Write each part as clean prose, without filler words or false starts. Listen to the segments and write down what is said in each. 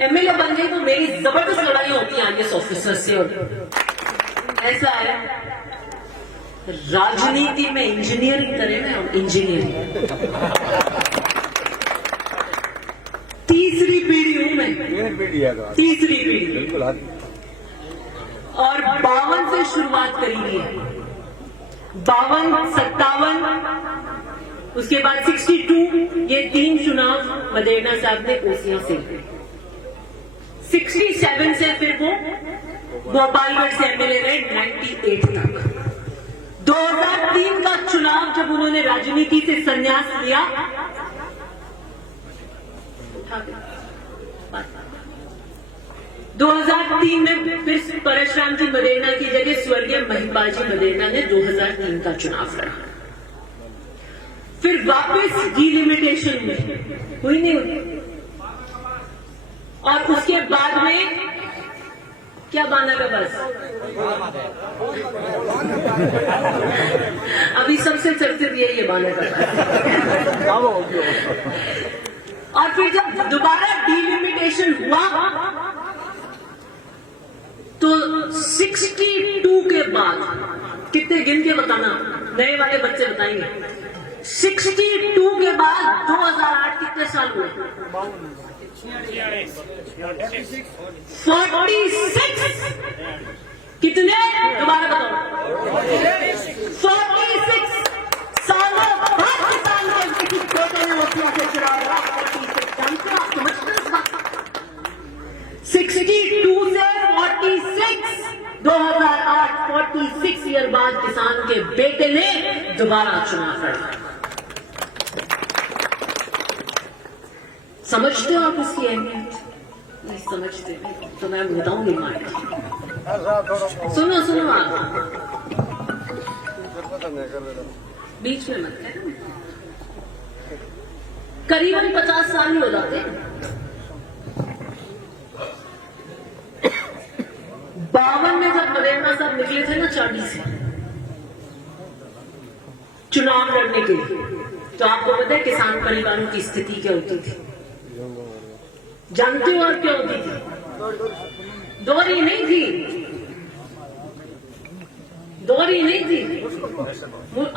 MLA बन गई तो मेरी जबरदस्त लड़ाई होती है आईएएस ऑफिसर से। और ऐसा है, राजनीति में इंजीनियरिंग करें ना, इंजीनियरिंग तीसरी पीढ़ी हूं मैं, तीसरी पीढ़ी, और 52 से शुरुआत करी हुई है। 52, 57, उसके बाद 62, ये 3 चुनाव मदेरणा साहब ने कोसियां से। 67 से फिर वो गोपालगढ़ से एमएलए रहे 98 तक। 2003 का चुनाव जब उन्होंने राजनीति से संन्यास लिया, 2003 में फिर परशुराम जी मदेरणा की जगह स्वर्गीय महिपाल जी मदेरणा ने 2003 का चुनाव लड़ा। फिर वापस डिलिमिटेशन में हुई नहीं हुई, और उसके बाद में क्या बाना का बस अभी सबसे चर्चित यही है, बाना का बस। और फिर जब दोबारा डिलिमिटेशन हुआ तो 62 के बाद, कितने गिन के बताना, नए वाले बच्चे बताएंगे, 62 के बाद 2008 कितने साल हुए? 46। कितने, दोबारा बताओ। 46 सालों बाद किसान के खोटे में वोटियों से चुरा रहा। 46 जानते आप, समझते इस बात? 62 से 46, 2008, 46 ईयर बाद किसान के बेटे ने दोबारा चुनाव लड़ा। समझते हो आप इसकी अहमियत? नहीं समझते तो मैं बताऊंगी माइक। सुनो सुनो, आप बीच में मत है। करीबन 50 साल ही हो जाते। 52 में जब मदेरणा साहब निकले थे ना चांदी से चुनाव लड़ने के लिए, तो आपको पता है किसान परिवारों की स्थिति क्या होती थी? जानते हो और क्या होती थी? दोहरी नहीं थी, दोहरी नहीं थी,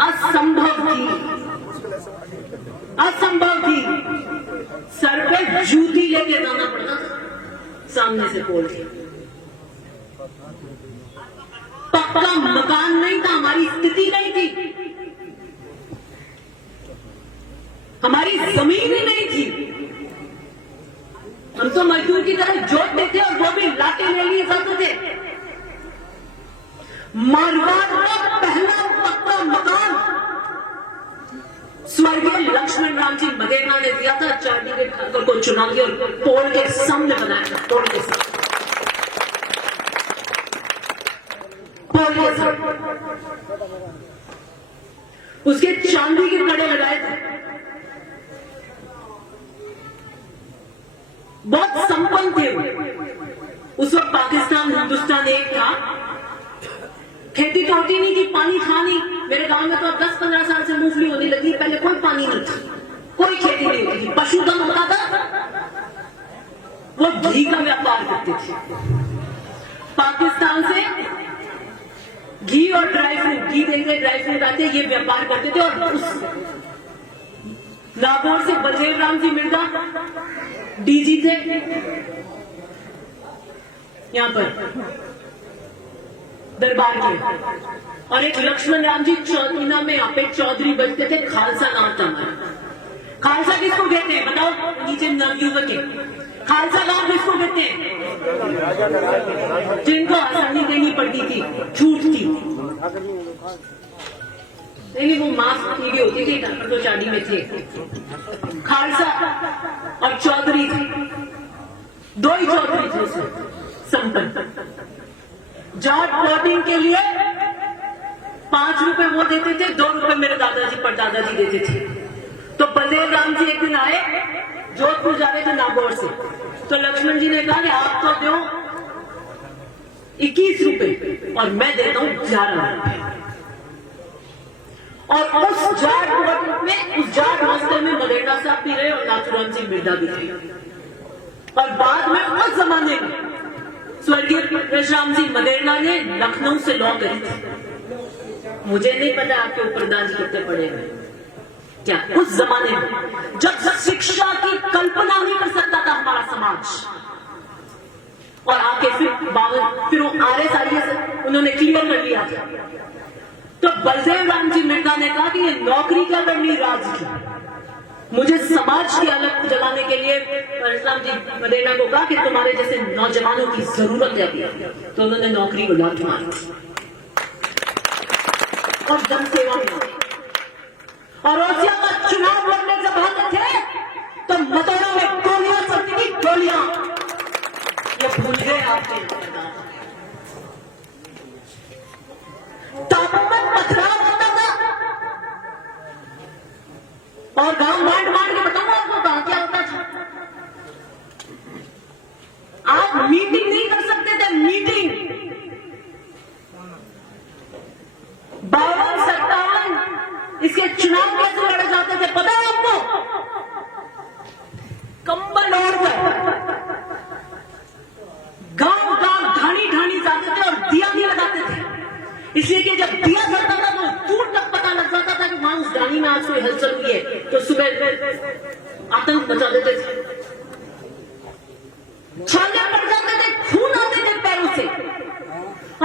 असंभव थी, असंभव थी। सर पे जूती लेके जाना पड़ता सामने से बोल के। पक्का मकान नहीं था, हमारी स्थिति नहीं थी, हमारी जमीन ही नहीं थी। हम तो मजदूर की तरह जोतते थे और वो भी लाठी ले लिए जाते थे। मारवाड़ का पहला पक्का मकान स्वर्गीय लक्ष्मण राम जी मदेरणा ने दिया था। चांदी के ठाकुर को चुना दिया और पोल के सामने बनाया था, पोल के सामने, पोल के सामने उसके चांदी के कड़े लगाए थे। बहुत संपन्न थे उस वक्त। पाकिस्तान हिंदुस्तान एक था, खेती तो होती नहीं थी, पानी था नहीं। मेरे गांव में तो 10-15 साल से मूंगफली होने लगी, पहले कोई पानी नहीं था, कोई खेती नहीं होती थी। पशुधन होता था, वो घी का व्यापार करते थे। पाकिस्तान से घी और ड्राई फ्रूट, घी देंगे ड्राई फ्रूट आते, ये व्यापार करते थे। और उस नागौर से बलदेव राम जी मिर्जा डीजी थे यहां पर दरबार के, और एक लक्ष्मण राम जी चौथीना में यहाँ पे चौधरी बजते थे। खालसा नाम था हमारा। खालसा किसको कहते हैं बताओ? नीचे नवयुवक है। खालसा नाम किसको कहते हैं? जिनको आसानी देनी पड़ती थी, छूट थी। नहीं, वो मास्क की भी होती थी, डॉक्टर तो चांदी में थे। खालसा और चौधरी थे, दो ही चौधरी थे उसमें संपन्न। जाट वोटिंग के लिए 5 रुपए वो देते थे, 2 रुपए मेरे दादाजी परदादाजी देते थे। तो बलदेव राम जी एक दिन आए, जोधपुर जा रहे थे नागौर से, तो लक्ष्मण जी ने कहा कि आप तो दो 21 रुपए और मैं देता हूं 11 रुपए। और उस जाट वोट में, उस जाट हौसले में मदेरणा साहब भी रहे और नाथुराम जी मिर्जा भी थे। और बाद में उस जमाने में स्वर्गीय परशुराम सिंह मदेरणा ने लखनऊ से लॉ करी थी। मुझे नहीं पता आपके ऊपर दाज कितने पड़े हैं क्या। उस जमाने में जब शिक्षा की कल्पना नहीं कर सकता था हमारा समाज, और आके फिर वो RSIS उन्होंने क्लियर कर लिया था। तो बलदेव राम जी मिर्जा ने कहा कि ये नौकरी क्या करनी राज की, मुझे समाज की अलग जलाने के लिए परशुराम जी मदेरणा को कहा कि तुम्हारे जैसे नौजवानों की जरूरत है। तो उन्होंने नौकरी को लात मारी और जन सेवा में, और ओसिया का चुनाव लड़ने जब आते थे तो मतों में गोलियां चलती थी, गोलियां। ये भूल गए आपके टापों में पथराव होता था, और गांव बांट बांट के बताऊंगा आपको कहां क्या होता था। आप मीटिंग नहीं कर सकते थे, मीटिंग 52-57 इसके चुनाव कैसे लड़े जाते थे पता है आपको? कंबल ओढ़कर गांव गांव ढाणी ढाणी जाते थे और दिया भी लगाते थे, इसलिए कि जब दिया जलता था तो दूर तक पता लग जाता था कि वहां उस ढाणी में आज कोई हलचल हुई है, तो सुबह आतंक मचा देते थे, छाले पड़ जाते थे, खून आते थे पैरों से,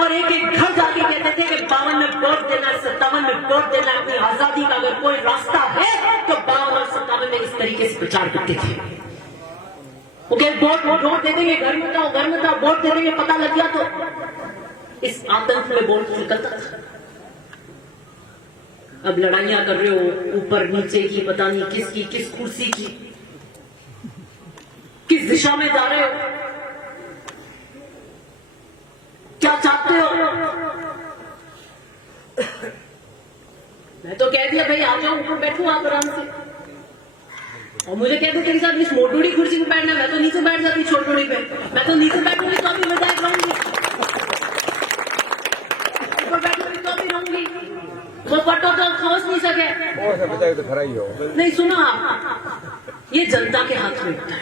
और एक एक घर जाके कहते थे कि 52 में वोट देना, 57 में वोट देना, अपनी आजादी का अगर कोई रास्ता है तो 52 और 57 में इस तरीके से प्रचार करते थे। वोट दे देंगे, घर में था, वोट दे देंगे, पता लग गया तो इस आतंक में वोट निकलता था। अब लड़ाइयां कर रहे हो ऊपर नीचे की, पता नहीं किसकी, किस कुर्सी की, किस दिशा में जा रहे हो, क्या चाहते हो। मैं तो कह दिया भाई आ जाओ ऊपर बैठो आप आराम से, और मुझे कहते तेरे साथ इस मोटोड़ी कुर्सी पे बैठना, मैं तो नीचे बैठ जाती छोटोड़ी पे, मैं तो नीचे बैठूंगी तो अभी विधायक रहूंगी, ऊपर बैठूंगी तो अभी रहूंगी, वो पट्टो तो खोस नहीं सके। तो खरा ही हो। नहीं सुनो आप, ये जनता के हाथ में होता है,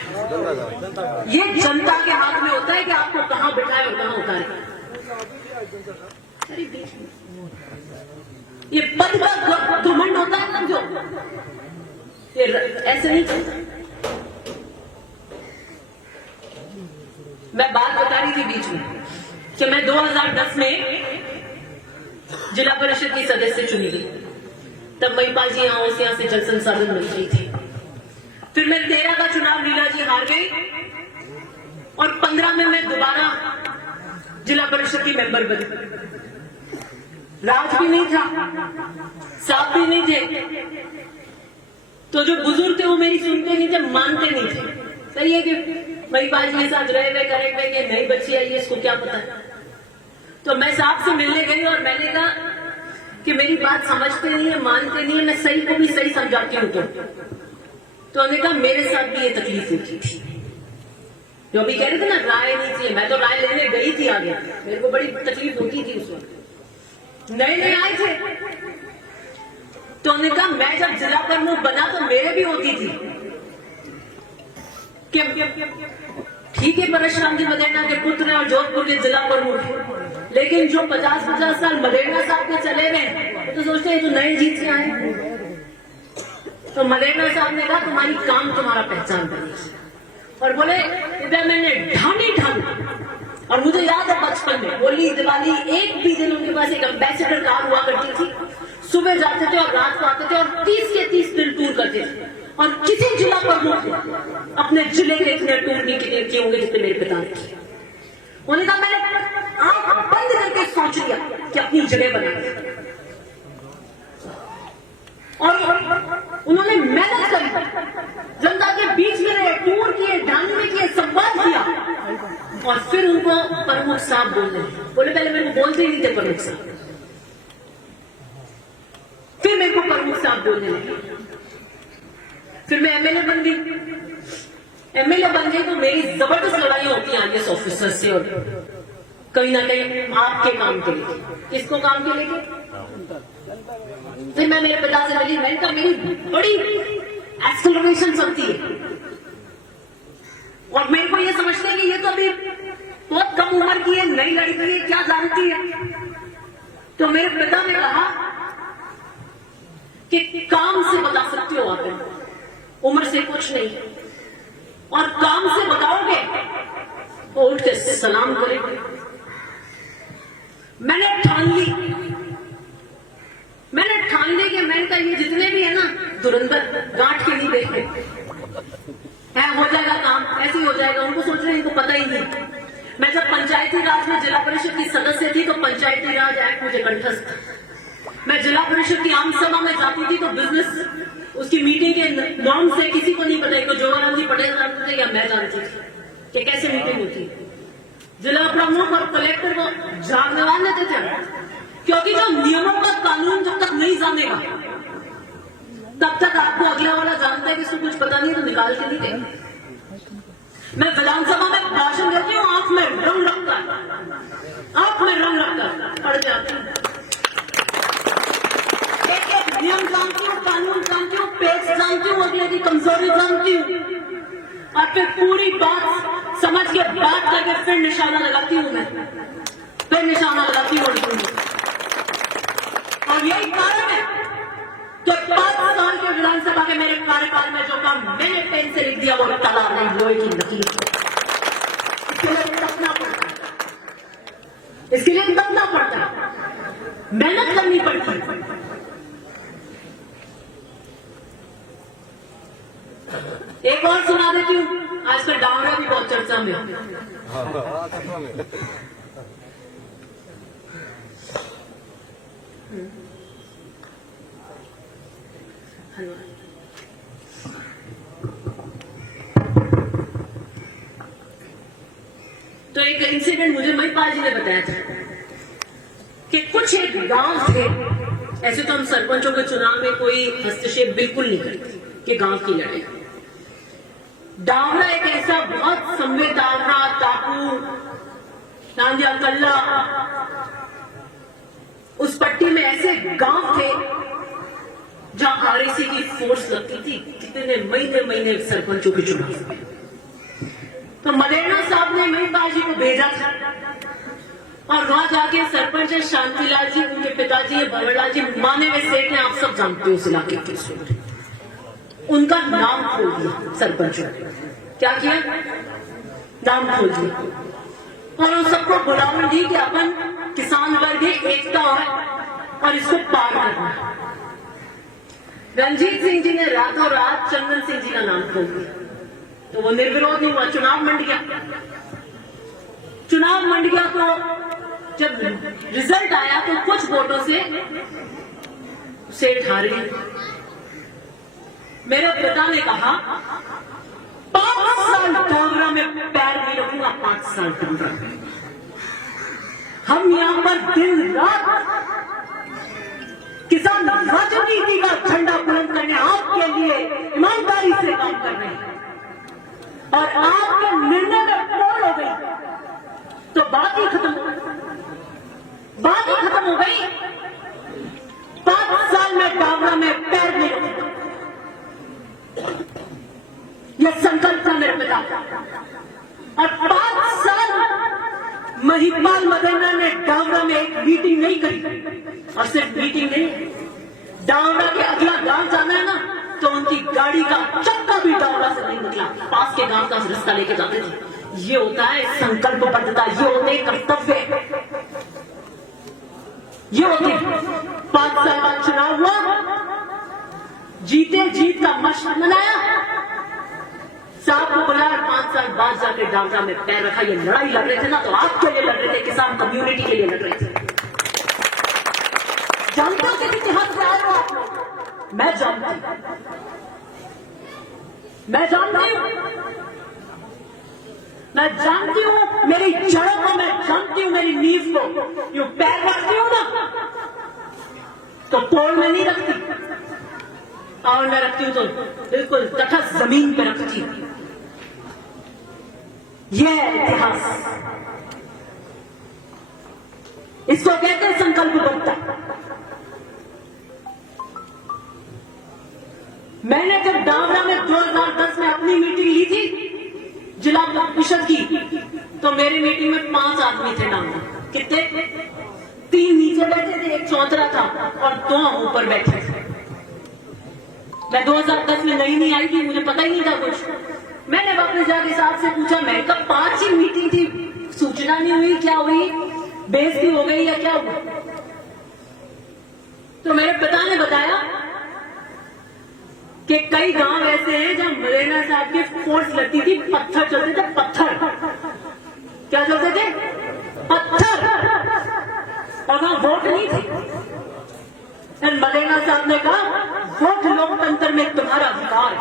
ये जनता के हाथ में होता है कि आपको कहां बिठाए और कहां उतारे। ये पद का घमंड होता है ना, जो ये ऐसे नहीं चलता। मैं बात बता रही थी बीच में कि मैं 2010 में जिला परिषद की सदस्य चुनी गई, तब महिपाल जी यहाँ से जल संसाधन मंत्री थी। फिर मैं 13 का चुनाव लीला जी हार गई, और 15 में मैं दोबारा जिला परिषद की मेंबर बनी। राज भी नहीं था, साहब भी नहीं थे, तो जो बुजुर्ग थे वो मेरी सुनते नहीं थे, मानते नहीं थे। सही है कि महिपाल जी के साथ रहे हुए करेंगे कि नई बच्ची आई है, इसको क्या पता है। तो मैं साहब से मिलने गई और मैंने कहा कि मेरी बात समझते नहीं है, मानते नहीं है, मैं सही को भी सही समझाती हूँ। तो उन्होंने कहा मेरे साथ भी ये तकलीफ होती थी, जो अभी कह रहे थे ना राय नहीं थी, मैं तो राय लेने गई थी आगे, मेरे को बड़ी तकलीफ होती थी उस वक्त, नए नए आए थे। तो उन्होंने कहा मैं जब जिला प्रमुख बना तो मेरे भी होती थी कि ठीक है परशुराम जी मदेरणा के पुत्र और जोधपुर के जिला प्रमुख, लेकिन जो 50-50 साल मदेरणा साहब के चले गए तो सोचते हैं तो नए जीत से आए। तो मदेरणा साहब ने कहा तुम्हारी काम तुम्हारा पहचान बनेगी, और बोले मैंने ढानी और मुझे याद है बचपन में होली दिवाली एक भी दिन उनके पास एक एम्बेसडर कार हुआ करती थी, सुबह जाते थे और रात को आते थे और 30 के 30 दिन टूर करते थे, और किसी जिला प्रमुख अपने जिले के इतने टूर नहीं किए होंगे जितने मेरे पिता ने किए। उन्होंने कहा मैंने आंख बंद करके सोच लिया कि अपनी जिले बनाए, और उन्होंने मेहनत करी, जनता के बीच में रहे, टूर किए, ढानी में किए, संवाद किया, और फिर उनको प्रमुख साहब बोले पहले मेरे को बोलते ही नहीं थे प्रमुख साहब, फिर मेरे को प्रमुख साहब बोलने लगे। फिर मैं एमएलए बन गई। एमएलए बन गई तो मेरी जबरदस्त लड़ाई होती है आईएएस ऑफिसर से, और कहीं ना कहीं आपके काम के लिए, किसको काम के लिए। फिर मैं मेरे पिता से मिली, मैंने कहा मेरी बड़ी एक्सेलरेशन चलती है, और मेरे को ये समझते हैं कि ये तो अभी बहुत कम उम्र की है, नई लड़की है, क्या जानती है। तो मेरे पिता ने कहा कि काम से बता सकते हो आप, उम्र से कुछ नहीं, और काम से बताओगे तो उठ के सलाम करेंगे। मैंने ठान ली कि मैंने कहा ये जितने भी है ना धुरंधर, गांठ के नहीं देखे है, हो जाएगा काम, ऐसे ही हो जाएगा। उनको सोच रहे हैं, इनको पता ही नहीं। मैं जब पंचायती राज में जिला परिषद की सदस्य थी तो पंचायती राज एक्ट मुझे कंठस्थ था। मैं जिला परिषद की आम सभा में जाती थी तो बिजनेस उसकी मीटिंग के नॉर्म से किसी को नहीं पता, जोगानंद जी पटेल जानते थे या मैं जानती थी कि कैसे मीटिंग होती है। जिला प्रमुख और कलेक्टर को जानने लेते थे, क्योंकि जो नियमों का कानून जब तक नहीं जानेगा तब तक आपको अगला वाला जानता है कि इसको कुछ पता नहीं है तो निकाल के नहीं देगा। मैं विधानसभा में भाषण देती हूँ, आंख में रंग रखकर पड़ जाती हूँ, एक नियम जानती हूँ, कानून जानती हूँ, पेज जानती हूँ, अगले की कमजोरी जानती हूँ, और फिर पूरी बात समझ के बात करके फिर निशाना लगाती हूँ। मैं फिर निशाना लगाती हूँ। और यही कारण है तो 5 साल के विधानसभा के मेरे कार्यकाल में जो काम मैंने पेन से लिख दिया वो ताला नहीं, लोहे की लकीर। इसके लिए तपना पड़ता है, इसके लिए तपना पड़ता है, मेहनत करनी पड़ती है। एक और सुना देती हूँ, आजकल डावरा भी बहुत चर्चा में। तो एक इंसिडेंट मुझे महिपाल जी ने बताया था कि कुछ एक गांव थे, ऐसे तो हम सरपंचों के चुनाव में कोई हस्तक्षेप बिल्कुल नहीं करते कि गांव की लड़ाई। डावरा एक ऐसा बहुत संवेदनशील टापू, नांदिया कल्ला, उस पट्टी में ऐसे गांव थे जहां आरएसी की फोर्स लगती थी। कितने महीने सरपंचों के चुनाव में तो मदेना साहब ने महिपाल जी को भेजा था, और वहां जाके सरपंच है शांतिलाल जी, उनके पिताजी है भंवरलाल जी, माने हुए सेठ हैं, आप सब जानते हो उस इलाके के सूत्र। उनका नाम खोल दिया सरपंच ने। क्या किया? नाम खोल दिया और उन सबको बुलावन दी कि अपन किसान वर्ग एकता और इसको पार करना है। रणजीत सिंह जी ने रातों रात चंदन सिंह जी का नाम खोल दिया, तो वो निर्विरोध नहीं हुआ, चुनाव मंड गया। चुनाव मंड गया तो जब रिजल्ट आया तो कुछ वोटों से सेठ हार गए। मेरे पिता ने कहा 5 साल डावरा में पैर नहीं रखूंगा, 5 साल डावरा में। हम यहां पर दिन रात किसान राजनीति का झंडा बुलंद करने आपके लिए ईमानदारी से काम कर रहे हैं, और आपके निर्णय में पोल हो गई तो बात ही खत्म हो गई। 5 साल में डावरा में पैर नहीं रखूंगा, यह संकल्प था मेरे पिता का। और 5 साल महिपाल मदेना ने डावरा में एक मीटिंग नहीं करी, और सिर्फ मीटिंग नहीं, डावरा के अगला गांव जाना है ना तो उनकी गाड़ी का चक्का भी डावरा से नहीं निकला, पास के गांव का रास्ता लेके जाते थे। ये होता है संकल्पबद्धता, ये होते हैं कर्तव्य, ये होते। 5 साल बाद चुनाव हुआ, जीते, जीत का मशहूर मनाया, साहब को बुलाया, 5 साल बाद जाकर डावरा में पैर रखा। ये लड़ाई लड़ रहे थे ना तो आपके लिए लड़ रहे थे, किसान कम्युनिटी के लिए लड़ रहे थे। जानते हो किस इतिहास से आए हो आप लोग? मैं जानती हूं, मेरी जड़ों को मैं जानती हूं, मेरी नींव को। यूं पैर रखती हूं ना तो पोल में नहीं रखती, और मैं रखती हूं तो बिल्कुल तटस्थ जमीन पर रखती हूं। यह इतिहास, इसको कहते हैं संकल्पबद्धता। मैंने जब डावरा में 2010 में अपनी मीटिंग ली थी, जिला परिषद की, तो मेरी मीटिंग में 5 आदमी थे डांगा। कितने? 3 नीचे बैठे थे, एक चौधरा था और 2 ऊपर बैठे थे। मैं 2010 में नहीं आई थी, मुझे पता ही नहीं था कुछ। मैंने वापस जाके साहब से पूछा, मैं कब 5 ही मीटिंग थी, सूचना नहीं हुई, क्या हुई, बेइज्जती हो गई या क्या हुआ? तो मेरे पिता ने बताया कि कई गांव ऐसे हैं जहां मलेना साहब की फोर्स लगती थी, पत्थर चलते थे, पत्थर। क्या चलते थे? पत्थर। और वहां वोट नहीं थे। फिर मलेना साहब ने कहा, वोट लोकतंत्र में तुम्हारा अधिकार है,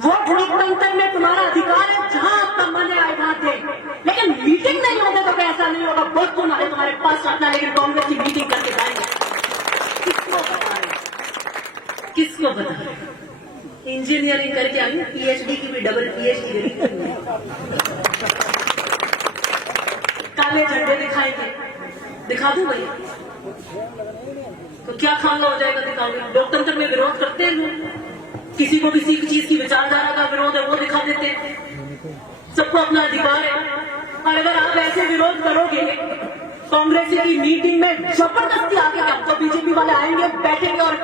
वोट लोकतंत्र में तुम्हारा अधिकार है, जहां आपका मन है वहां दे, लेकिन मीटिंग नहीं होने तो ऐसा नहीं होगा। वोट तुम्हारे पास रखना, लेकिन कांग्रेस की मीटिंग करके जाएंगे। किसको पता है? किसको पता है? इंजीनियरिंग करके आई, पीएचडी की भी डबल पीएचडी करी। काले झंडे दिखाएंगे, दिखा दो भाई, तो क्या खाना हो जाएगा? दिखाओगे? लोकतंत्र में विरोध करते हैं लोग, किसी को किसी चीज की विचारधारा का विरोध है वो दिखा देते हैं। सबको अपना अधिकार है। और अगर आप ऐसे विरोध करोगे कांग्रेस की मीटिंग में, जबरदस्ती आगे अब तो बीजेपी वाले आएंगे, बैठेंगे और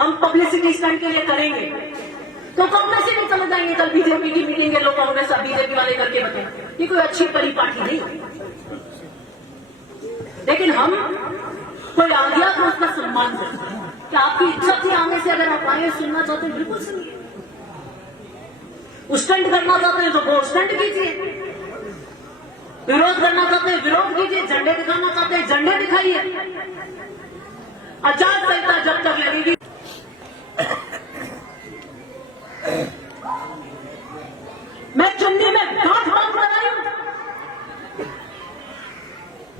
हम पब्लिसिटी स्टंट के लिए करेंगे, तो कांग्रेस ही नहीं चले जाएंगे। कल बीजेपी की मीटिंग है, लोग कांग्रेस बीजेपी वाले करके बताएंगे। ये कोई अच्छी परिपाटी नहीं। लेकिन हम कोई आ गया तो उसका सम्मान करते हैं। क्या आपकी इच्छा थी आने से? अगर आप आए, सुनना चाहते हैं बिल्कुल सुनिए, स्टंट करना चाहते हैं तो वो स्टंट कीजिए, विरोध करना चाहते हैं विरोध कीजिए, झंडे दिखाना चाहते हैं झंडे दिखाइए। आचार संहिता जब तक लगेगी, मैं चुन्नी में गांठ बंद कराई हूं,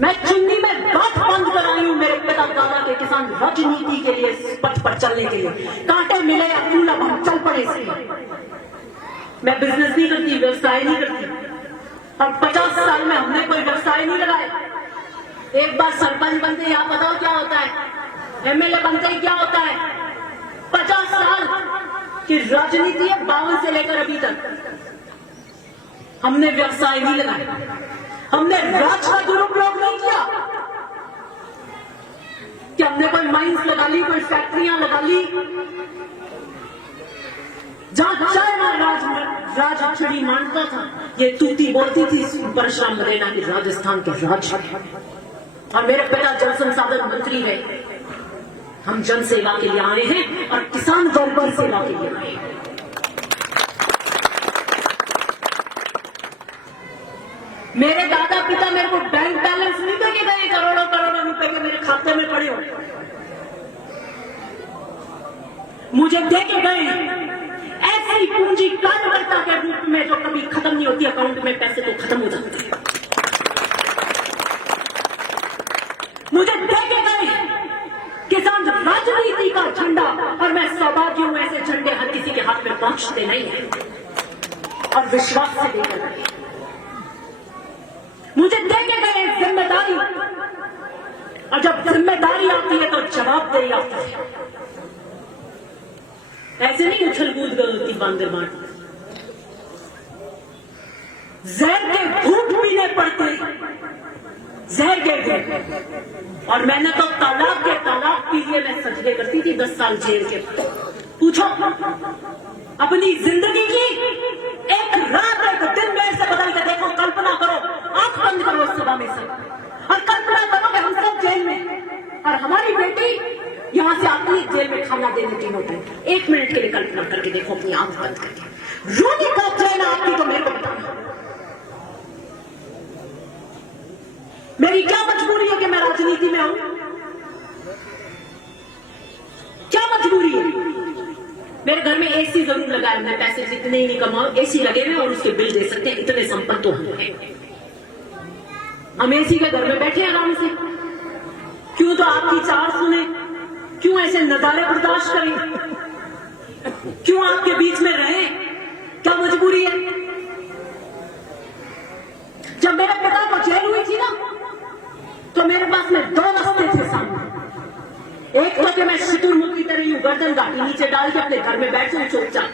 मैं चुन्नी में गांठ बंद कराई हूं मेरे पिता दादा के किसान राजनीति के लिए, पथ पर चलने के लिए। कांटे मिले या फूला हम चल पड़े से। मैं बिजनेस नहीं करती, व्यवसाय नहीं करती, और 50 साल में हमने कोई व्यवसाय नहीं लगाया। एक बार सरपंच बनते ही आप बताओ क्या होता है, एमएलए बनते ही क्या होता है। 50 साल की राजनीति है, 52 से लेकर अभी तक हमने व्यवसाय नहीं लगाया, हमने राज का दुरुपयोग नहीं किया कि हमने कोई माइंस लगा ली, कोई फैक्ट्रियां लगा ली, जहां चाइना राज छड़ी मानता था। ये तूती बोलती थी परशुराम मलेना की राजस्थान के राज। और मेरे पिता जल संसाधन मंत्री है। हम जन सेवा के लिए आए हैं और किसान वर्ग सेवा के लिए आए हैं। मेरे दादा पिता मेरे को बैंक बैलेंस नहीं देके गए, करोड़ों करोड़ों रुपए के मेरे खाते में पड़े हो, मुझे देके गए ऐसी पूंजी कार्यकर्ता के रूप में जो कभी खत्म नहीं होती। अकाउंट में पैसे तो खत्म हो जाते हैं। मुझे देके गए किसान राजनीति का झंडा, और मैं सौभाग्य हूं ऐसे झंडे हर किसी के हाथ में पहुंचते नहीं है, और विश्वास से देकर गए। मुझे देके गए जिम्मेदारी, और जब जिम्मेदारी आती है तो जवाबदेही आती है। ऐसे नहीं उछल कूद गई बांदर बांट, जहर के घूंट पीने पड़ते, जहर के घूंट। और मैंने तो तालाब के तालाब पी लिए मैं सजदे करती थी 10 साल जेल के। पूछो अपनी जिंदगी की एक रात एक दिन में से बदल के देखो, कल्पना करो, आंख बंद करो इस सभा में से और कल्पना करो कि हम सब जेल में और हमारी बेटी यहां से आती है जेल में खाना देने तीनों टाइम। 1 मिनट के लिए कल्पना करके देखो अपनी आंख बंद करके, रोटी कब जाए आपकी तो मेरे को बताना। मेरी क्या मजबूरी है कि मैं राजनीति में आऊं? क्या मजबूरी है? मेरे घर में एसी जरूर लगा है, मैं पैसे जितने ही नहीं कमाऊं एसी लगे हुए और उसके बिल दे सकते हैं, इतने संपन्न तो हम एसी के घर में बैठे आराम से। क्यों तो आपकी चार सुने, क्यों ऐसे नजारे बर्दाश्त करें, क्यों आपके बीच में रहे? क्या मजबूरी है? जब मेरे पिता को जेल हुई थी ना, तो मेरे पास में 2 रास्ते थे सामने। एक तो कि मैं शुतुरमुर्ग की तरह यूं गर्दन घाटी नीचे डाल के अपने घर में बैठ जाऊं चुपचाप,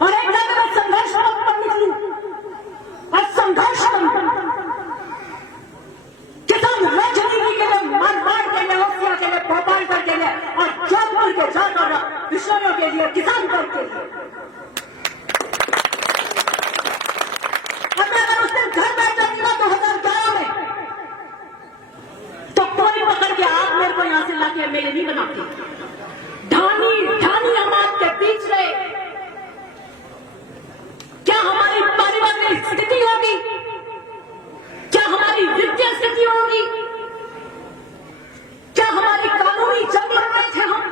और एक जगह मैं संघर्ष पर निकलूं और संघर्ष किसान राजनीति के लिए, मारवाड़ के लिए, ओसिया के लिए, भोपालगढ़ के लिए और जयपुर के जाकर विषयों के लिए, किसान वर्ग के लिए। अगर उस दिन घर बैठ जाएगा 2011 में, तो कोई पकड़ के आप मेरे को यहां से लाके एमएलए नहीं बनाते। ढानी हम आपके बीच रहे। क्या हमारी पारिवारिक स्थिति होगी? क्या हमारी वित्तीय स्थिति होगी? क्या हमारी कानूनी जंग लड़ रहे थे हम?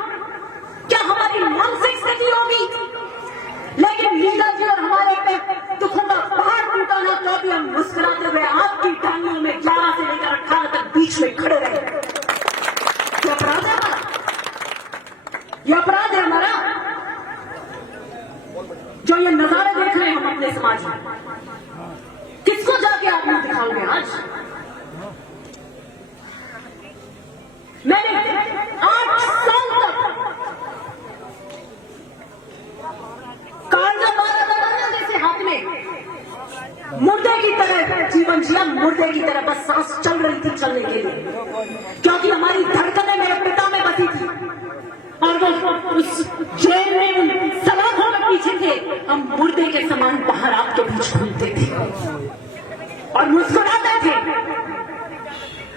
क्या हमारी मानसिक स्थिति होगी? लेकिन लीला जी और हमारे पे दुखों का पहाड़ टूटा ना, तो भी हम मुस्कुराते हुए आपकी टांगों में 11 से लेकर 18 तक बीच में खड़े रहे। ये अपराध है हमारा, ये अपराध है हमारा। जो ये नजारे देख रहे हैं हम अपने समाज में, किसको जाके आप मुंह दिखाओगे? आज मैंने 8 साल तक कांजा मारा दबाना जैसे हाथ में, मुर्दे की तरह जीवन जिया, मुर्दे की तरह बस सांस चल रही थी चलने के लिए, क्योंकि हमारी धड़कनें मेरे पिता में बसी थी और वो उस जेल में उन सलाखों में पीछे थे। हम मुर्दे के समान बाहर आपके बीच घूमते थे और मुस्कुराते थे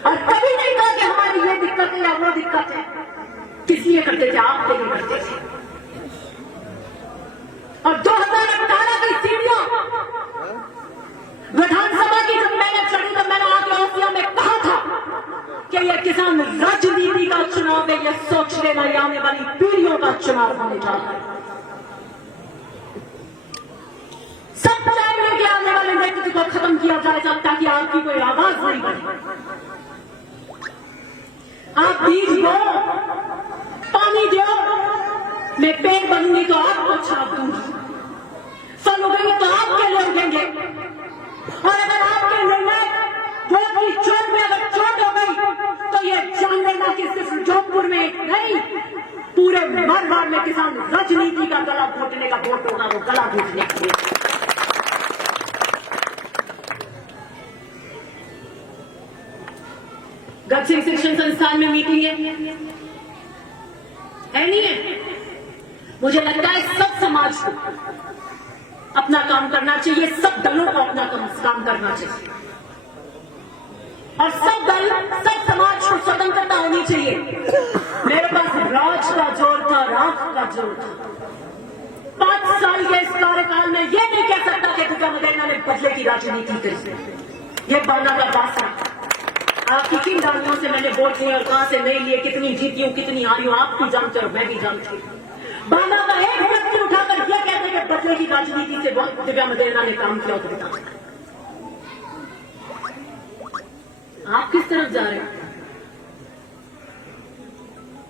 और कभी नहीं कहा कि हमारी ये दिक्कत है या वो दिक्कत है। किस लिए करते थे? आपके लिए करते थे। और 2018 की सीढ़ियों विधानसभा की जब मैंने चढ़ी, तो मैंने आके ओसिया में कहा था कि यह किसान राजनीति का चुनाव है, यह सोच लेना ये आने वाली पीढ़ियों का चुनाव होने जा रहा है। सब चाहेंगे कि आने वाले नेतृत्व को खत्म किया जाए जब, ताकि आपकी कोई आवाज नहीं बने। आप बीज दो, पानी दो, मैं पेड़ बनूंगी तो आपको छाप दूंगी, फल उगेंगे तो आपके लिए उगेंगे। और अगर आपके निर्णय की चोट में अगर चोट हो गई, तो ये जान लेना कि सिर्फ जोधपुर में नहीं, पूरे मारवाड़ में किसान राजनीति का गला घोटने का वोट होगा, वो गला घोटने के लिए। गढ़सिंह शिक्षण संस्थान में मीटिंग है नहीं है? मुझे लगता है सब समाज को अपना काम करना चाहिए, सब दलों को अपना काम करना चाहिए और सब दल, सब समाज को स्वतंत्रता होनी चाहिए। मेरे पास राज का जोर था, राख का जोर था। 5 साल के इस कार्यकाल में ये नहीं कह सकता कि दिव्या मदेना ने बदले की राजनीति करी। ये बाना का बासा। आपकी किन डालियों से मैंने वोट दिए और कहां से नहीं लिए, कितनी जीती हूं, कितनी हारी हूं, आप भी जानते हो, मैं भी जानती हूं। बाना का एक व्यक्ति उठाकर यह कहते कि बदले की राजनीति से दिव्या मदेना ने काम किया। तो आप किस तरफ जा रहे हैं?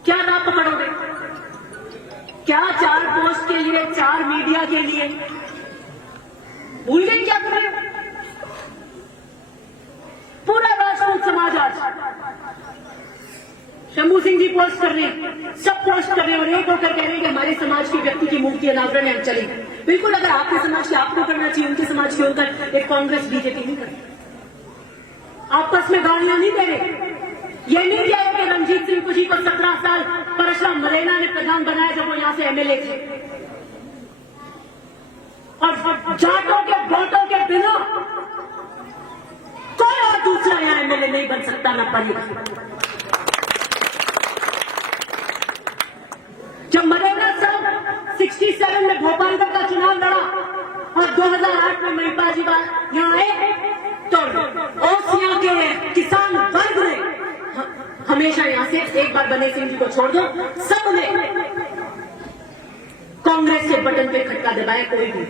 क्या राह पकड़ोगे? क्या 4 पोस्ट के लिए, 4 मीडिया के लिए? भूल गए क्या कर रहे हो? पूरा राजपूत समाज आज शंभू सिंह जी पोस्ट कर रहे हैं, सब पोस्ट कर रहे हैं और एक होकर कह रहे हैं कि हमारे समाज के व्यक्ति की मूर्ति अनावरण है, चले। बिल्कुल, अगर आपके समाज के आपको करना चाहिए, उनके समाज के होकर एक कांग्रेस बीजेपी नहीं करे। आपस में गालियां नहीं दे रहे। ये नहीं किया कि रणजीत सिंह जी को 17 साल परशुराम मदेना ने प्रधान बनाया जब वो यहां से एमएलए थे, और जाटों के वोटों के बिना कोई और दूसरा यहां एमएलए नहीं बन सकता, ना बनेगा। जब मदेना साहब 67 में भोपालगढ़ का चुनाव लड़ा और 2008 में महिपा जी यहां आए, तो ओसिया के किसान वर्ग ने हमेशा यहां से, एक बार बने सिंह जी को छोड़ दो, सबने कांग्रेस के बटन पे खटका दबाया। कोई भी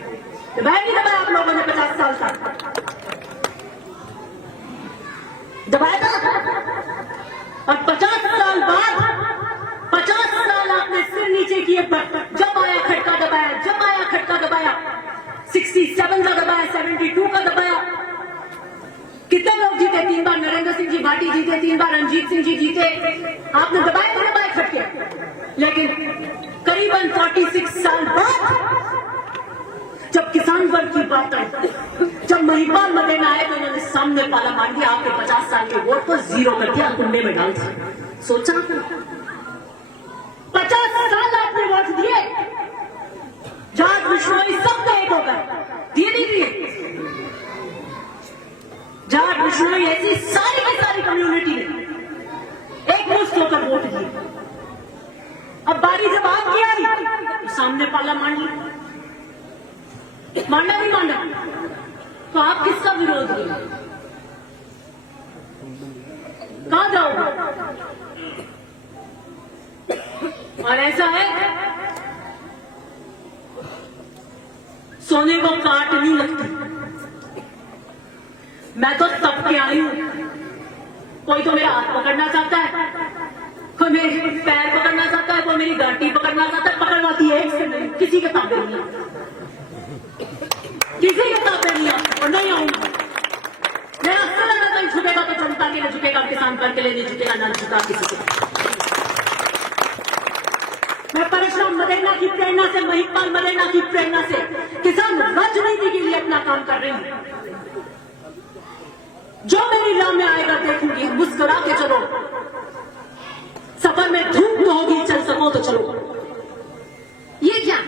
दबाया नहीं दबाया आप लोगों ने 50 साल तक दबाया था। और 50 साल बाद 50 साल आपने सिर नीचे किए, जब आया खटका दबाया, जब आया खटका दबाया, 67 का दबाया, 72 का दबाया। कितने लोग जीते? 3 बार नरेंद्र सिंह जी भाटी जीते, 3 बार रणजीत सिंह जी जीते। आपने दबाए तो दबाए खटके, लेकिन करीबन 46 साल बाद जब किसान वर्ग की बात आई, जब महिपाल मदेना आए तो उन्होंने सामने पाला मार दिया, आपके 50 साल के वोट को जीरो कर दिया, कुंडे में डाल दिया। सोचा 50 साल आपने वोट दिए, जाट बिश्नोई सबको एक होकर दिए नहीं दिए? जाट बिश्नोई ऐसी सारी की सारी कम्युनिटी ने एक मुश्त होकर वोट दिए। अब बारी जब आपकी आई तो सामने पाला मार लिया, मांडा नहीं मांडा, तो आप किसका विरोध किया? कहां जाओगे? और ऐसा है, सोने को काट नहीं लगती। मैं तो तब के आई हूं, कोई तो मेरा हाथ पकड़ना चाहता है, कोई मेरे पैर पकड़ना चाहता है, कोई मेरी गांठी पकड़ना चाहता है, पकड़वाती है एक से नहीं, किसी के ताबे नहीं, किसी के ताबे नहीं और नहीं आऊंगा। मेरा असला ना कहीं झुकेगा तो जनता के लिए झुकेगा, किसान वर्ग के लिए नहीं झुकेगा, ना झुका किसी के। मैं परशुराम मदेना की प्रेरणा से, महिपाल मदेना की प्रेरणा से किसान राजनीति के लिए अपना काम कर रही हूं। जो मेरी राह में आएगा देखूंगी, मुस्कुरा के चलो, सफर में धूप तो होगी, चल सको तो चलो। ये क्या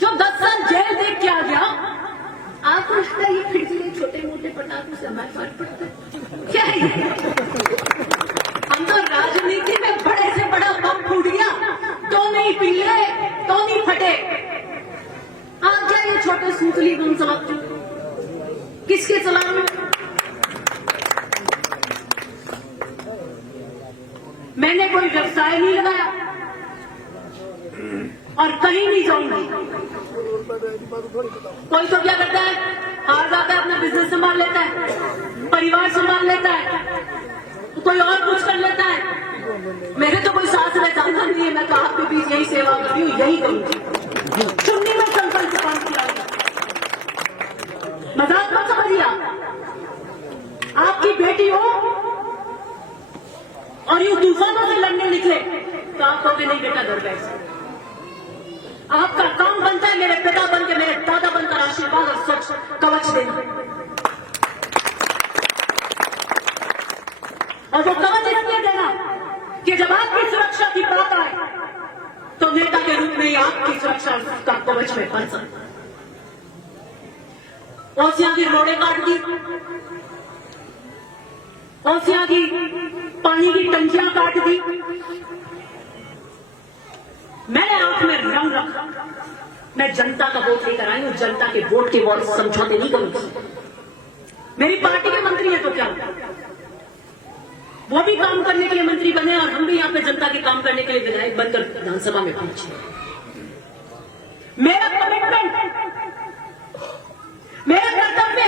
जो 10 साल जेल देख के आ गया, आपको लगता है ये खिड़की छोटे मोटे पटाखों से हमारे पार पड़ता है क्या है? हम तो राजनीति में बड़े से बड़ा बम फूट गया तो नहीं पिघले, तो नहीं फटे। आप क्या ये छोटे सूतली बम चलाते हो? किसके चला रहे हो? मैंने कोई व्यवसाय नहीं लगाया और कहीं नहीं जाऊंगी। कोई तो क्या करता है, हार जाता है, अपना बिजनेस संभाल लेता है, परिवार संभाल लेता है, कोई और कुछ कर लेता है। मेरे तो कोई सास रहता नहीं है, मैं तो आपके बीच यही सेवा कर रही हूँ, यही करूंगी। चुन्नी में संकल्प से काम किया, मजाक मत समझिए। आपकी बेटी हो और यूं तूफानों से लड़ने निकले तो आप कहोगे नहीं बेटा घर बैठ। आपका काम बनता है मेरे पिता बन के, मेरे दादा बनकर आशीर्वाद और सच कवच देना, और वो कवच इसलिए देना कि जब आपकी सुरक्षा की बात आए तो नेता के रूप में ही आपकी सुरक्षा का कवच में बन सकता। ओसिया की रोड़े काट दी, ओसिया की पानी की टंकियां काट दी, मैंने आंख में रंग रखा। मैं जनता का वोट लेकर आई हूं, जनता के वोट के वोट समझौते नहीं करूंगी। मेरी पार्टी के मंत्री है तो क्या, वो भी काम करने के लिए मंत्री बने और हम भी यहाँ पे जनता के काम करने के लिए विधायक बनकर विधानसभा में पहुंचे। मेरा कमिटमेंट, मेरा कर्तव्य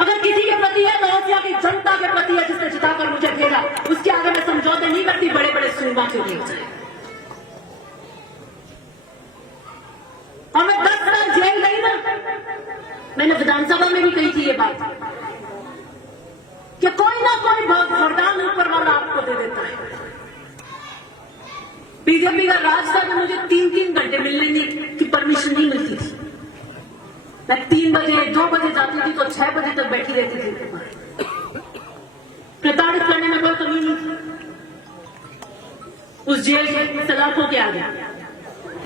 अगर किसी के प्रति है तो ओसिया की जनता के प्रति है, जिसने जिताकर मुझे भेजा। उसके आगे मैं समझौते नहीं करती, बड़े बड़े सूबा क्यों नहीं हो जाए। और मैं 10 साल जेल गई ना, मैंने विधानसभा में भी कही थी ये बात कि कोई ना कोई बहुत वरदान ऊपर वाला आपको दे देता है। बीजेपी का राज था तो मुझे 3-3 घंटे मिलने की परमिशन नहीं मिलती थी। मैं 3 बजे 2 बजे जाती थी तो 6 बजे तक बैठी रहती थी। प्रताड़ित करने में कोई कमी नहीं थी। उस जेल के सलाखों के आगे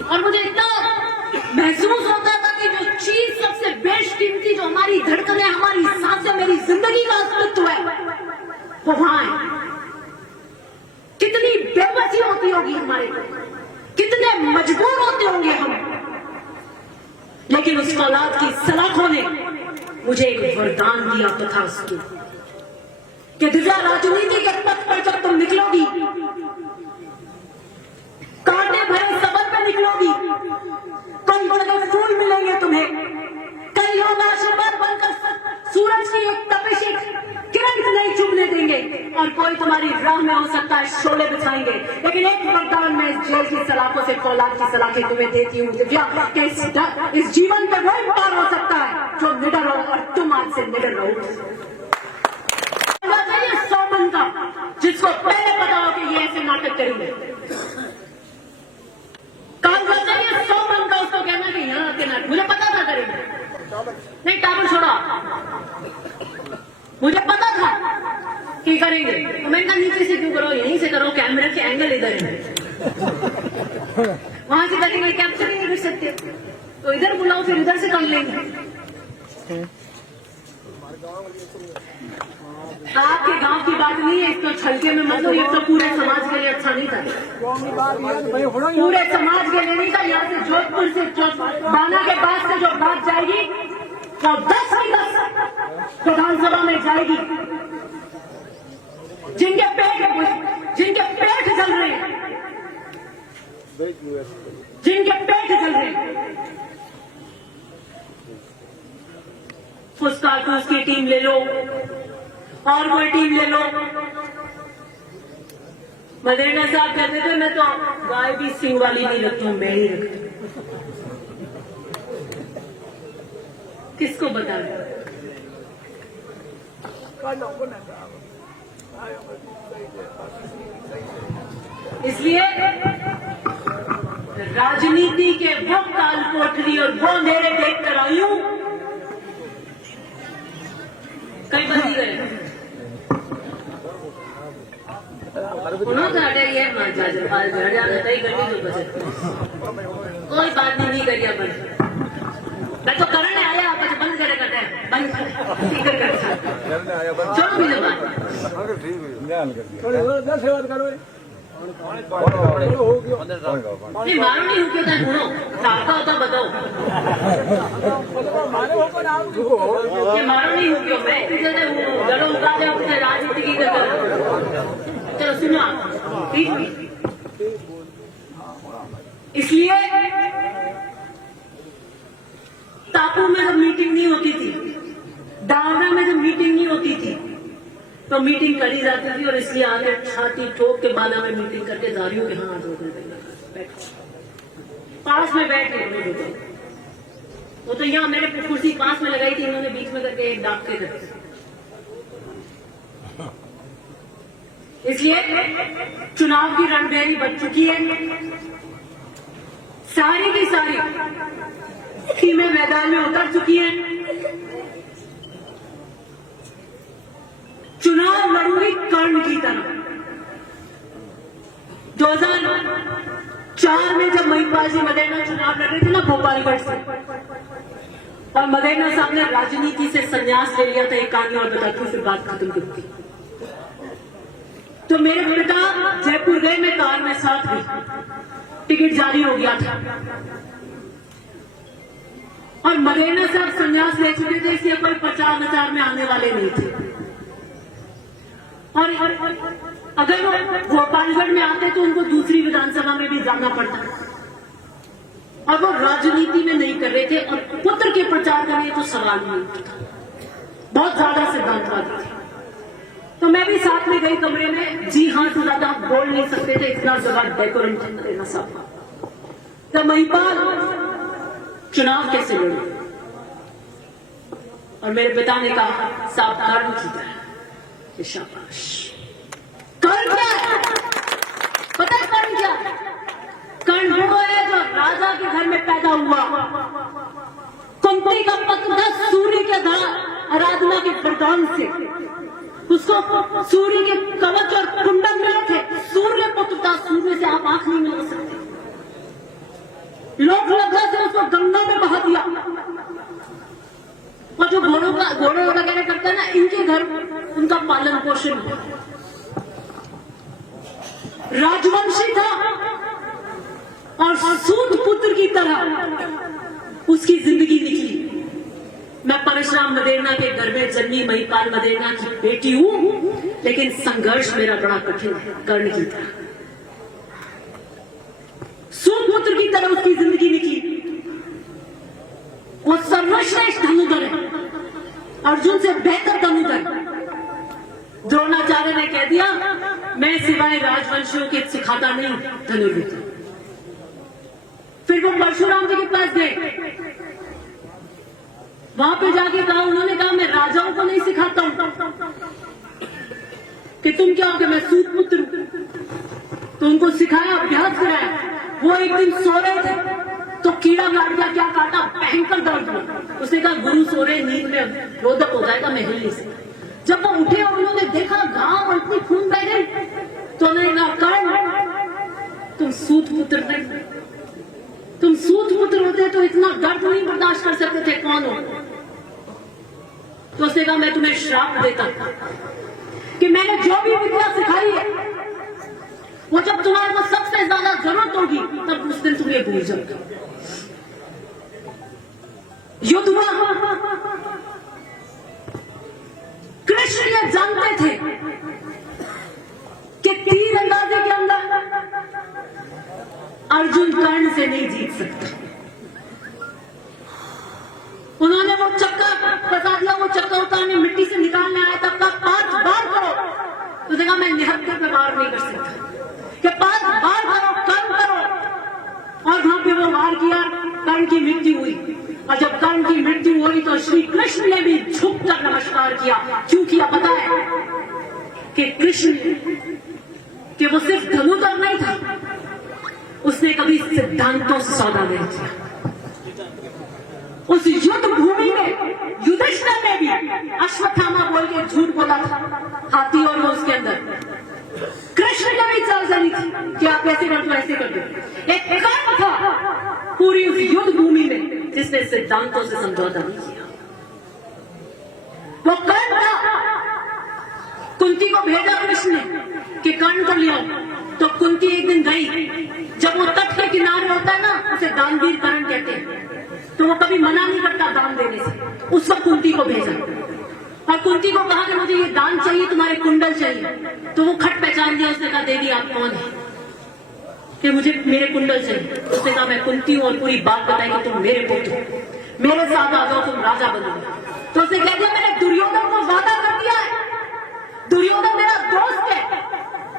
और मुझे इतना महसूस होता था कि जो चीज सबसे बेशकीमती, जो हमारी धड़कनें, हमारी सांसें, मेरी जिंदगी का अस्तित्व है, वो वहां है। कितनी बेबसी होती होगी हमारे को, कितने मजबूर होते होंगे हम, लेकिन उस औलाद की सलाखों ने मुझे एक वरदान दिया तथास्तु कि दिव्या, राजनीति के पथ पर जब तुम निकलोगी, कांटे भरे सफर पे निकलोगी, कई जगह फूल मिलेंगे तुम्हें, कई लोग आशीर्वाद बनकर सूरज की एक तपिश, एक किरण नहीं चुभने देंगे, और कोई तुम्हारी राह में हो सकता है शोले बिछाएंगे। लेकिन एक वरदान मैं इस जेल की सलाखों से, फौलाद की सलाखें तुम्हें देती हूँ दिव्या, कि इस जीवन पे वही पार हो सकता है जो निडर हो, और तुम आज से निडर रहो। चाहिए 100 मन का, जिसको पहले पता हो कि ये ऐसे नाटक करेंगे। काम करना चाहिए 100 मन का, उसको कहना नहीं, टावर छोड़ा, मुझे पता था कि करेंगे, तो मैंने कहा नीचे से क्यों करो, यहीं से करो, कैमरे के एंगल इधर है, वहां से करेंगे, कैप्चर नहीं कर सकते तो इधर बुलाओ, फिर इधर से कर लेंगे। आपके गांव की बात नहीं है, इसको छलके में मतलब ये तो पूरे समाज के लिए अच्छा नहीं था, पूरे समाज के लिए नहीं था। यहाँ से जोधपुर से बाना के बाद से जो बात जाएगी वो 10 विधानसभा में जाएगी। जिनके पेट जल रहे हैं, जिनके पेट जल रहे हैं, फुसकाटूस की टीम ले लो और कोई टीम ले लो। मदेना साहब कहते थे मैं तो गाय भी सिंह वाली नहीं रखती हूं, मैं ही रखती हूं। किसको बता रहे? इसलिए राजनीति के वो काल कोठरी और वो अंधेरे देख कर आई हूं, कई बंदी गए उन्होंने कोई बात नहीं करी अपन, मैं तो करने आया, आप बंद करे करते हैं, बंद चलो भी करो नहीं, मारो नहीं हो क्या सुनो, चाहता होता बताओ कि मारो नहीं हो क्यों, मैं किसी से गलों उगा दे अपने राजनीति की कर। चलो सुनो, इसलिए टापू में जब मीटिंग नहीं होती थी, दावरा में जब मीटिंग नहीं होती थी तो मीटिंग करी जाती थी, और इसलिए आगे छाती ठोक के बाना में मीटिंग करके जा रही हूँ कि हाँ 2 घंटे पास में बैठ गए। वो तो यहाँ मेरे कुर्सी पास में लगाई थी, इन्होंने बीच में करके एक डाक के करके। इसलिए चुनाव की रणभेरी बच चुकी है, सारी की सारी टीमें मैदान में उतर चुकी हैं। चुनाव लड़ूंगी कर्ण की तरह। 2004 में जब महिपाल जी मदेना चुनाव लड़ रहे थे ना भोपालगढ़ से, और मदेना साहब ने राजनीति से संन्यास ले लिया था, एक कहानी और बताती हूँ फिर बात खत्म करती। तो मेरे पिता जयपुर गए, मैं कार में साथ गई, टिकट जारी हो गया था और मदेना साहब संन्यास ले चुके थे, इसलिए कोई 50,000 में आने वाले नहीं थे। और अगर वो भोपालगढ़ में आते तो उनको दूसरी विधानसभा में भी जाना पड़ता, और वो राजनीति में नहीं कर रहे थे, और पुत्र के प्रचार का ये तो सवाल नहीं उठता, बहुत ज्यादा सिद्धांतवादी थे। तो मैं भी साथ में गई कमरे में, जी हाँ से ज्यादा बोल नहीं सकते थे, इतना ज्यादा डेकोरम मदेना साहब। तो महिपाल चुनाव कैसे लड़े, और मेरे पिता ने कहा साहब कर्ण की तरह, शाबाश। कर्ण क्या है पता है? कर्ण क्या है? कर्ण वो है जो राजा के घर में पैदा हुआ, कुंती का पुत्र था, सूर्य के आराधना के वरदान से उसको सूर्य के कवच और कुंडल मिले थे, सूर्य पुत्र था, सूर्य से आप आंख नहीं मिला सकते। लोक लज्जा से उसको गंगा में बहा दिया, और जो घोड़े वगैरह करते हैं ना, इनके घर उनका पालन पोषण हुआ। राजवंशी था और सूत पुत्र की तरह उसकी जिंदगी निकली। मैं परशुराम मदेना के घर में जन्मी महिपाल मदेना की बेटी हूं, लेकिन संघर्ष मेरा बड़ा कठिन है, कर्ण की तरह। सूत पुत्र की तरह उसकी जिंदगी निकली। वो सर्वश्रेष्ठ धनुधर है, अर्जुन से बेहतर धनुधर। द्रोणाचार्य ने कह दिया मैं सिवाय राजवंशियों के सिखाता नहीं धनुर्विद्या। फिर वो परशुराम जी के पास गए, वहां पे जाके कहा, उन्होंने कहा मैं राजाओं को नहीं सिखाता हूं कि तुम क्या हो, कि मैं सूत पुत्र हूं। तो उनको सिखाया, अभ्यास कराया। वो एक दिन सो रहे थे, तो कीड़ा काट गया, क्या काटा, भयंकर दर्द हुआ। उसने कहा गुरु सो रहे, नींद में रोदक हो जाएगा, मैं हिल नहीं सकता। जब वो उठे और उन्होंने देखा घाव और इतनी खून बह गई, तो उन्होंने कहा कर्ण तुम सूत पुत्र नहीं, तुम सूत पुत्र होते तो इतना दर्द नहीं बर्दाश्त कर सकते थे, कौन हो? तो उसने कहा मैं तुम्हें श्राप देता कि मैंने जो भी विद्या सिखाई है वो जब तुम्हारे को सबसे ज्यादा जरूरत होगी तब उस दिन तुम ये भूल जाओगे। युद्ध हुआ, कृष्ण ये जानते थे कि तीर अंदाजे के अंदर अर्जुन कर्ण से नहीं जीत सकता। उन्होंने वो चक्का बता दिया, वो चक्का उतारने मिट्टी से निकालने आया तब का 5 बार करो, तो देखा मैं निहत्थे पे वार नहीं कर सकता कि 5 बार करो, कर्म करो। और वहां पे वो वार किया, कर्ण की मृत्यु हुई। और जब कर्ण की मृत्यु हुई तो श्री कृष्ण ने भी झुककर नमस्कार किया। क्यों किया पता है? कि कृष्ण कि वो सिर्फ धनुधर नहीं था, उसने कभी सिद्धांतों से सौदा नहीं किया। उस युद्ध भूमि में युधिष्ठिर ने भी अश्वत्थामा बोल के झूठ बोला था, हाथी और वो उसके अंदर। कृष्ण ने भी चाल चली थी कि आप ऐसे कर दो, ऐसे कर दो। एक कर्ण था पूरी उस युद्ध भूमि में जिसने सिद्धांतों से समझौता नहीं किया। वो कर्ण था। कुंती को भेजा कृष्ण ने कि कर्ण को ले आओ। तो कुंती एक दिन गई, जब वो तट के किनारे होता है ना, उसे दानवीर कर्ण कहते हैं, तो वो कभी मना नहीं करता दान देने से। उस वक्त कुंती को भेजा और कुंती को कहा कि मुझे ये दान चाहिए, तुम्हारे कुंडल चाहिए। तो वो खट पहचान दिया, उसने कहा देवी आप कौन है कि मुझे मेरे कुंडल चाहिए। उसने कहा मैं कुंती हूं, और पूरी बात बताई कि तुम मेरे पुत्र हो, मेरे साथ आ जाओ, तुम राजा बनोगे। तो उसने कह दिया मैंने दुर्योधन को वादा कर दिया है, दुर्योधन मेरा दोस्त है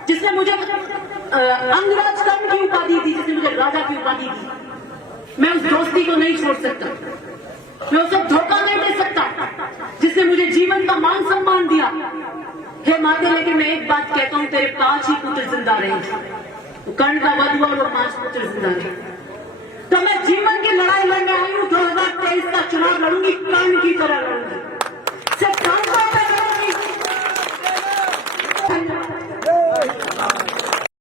जिसने मुझे अंगराज कर्ण की उपाधि दी, जिसने मुझे राजा की उपाधि दी। मैं उस दोस्ती को नहीं छोड़ सकता, मैं उसे धोखा नहीं दे सकता जिसने मुझे जीवन का मान सम्मान दिया। हे माते, लेकिन मैं एक बात कहता हूं, तेरे 5 ही पुत्र जिंदा रहेंगे। कर्ण का वध हुआ और वो 5 पुत्र जिंदा रहे। तो मैं जीवन की लड़ाई लड़ने आई हूं, 2023 का चुनाव लड़ूंगी, कर्ण की तरह लड़ूंगी। सिद्धांतों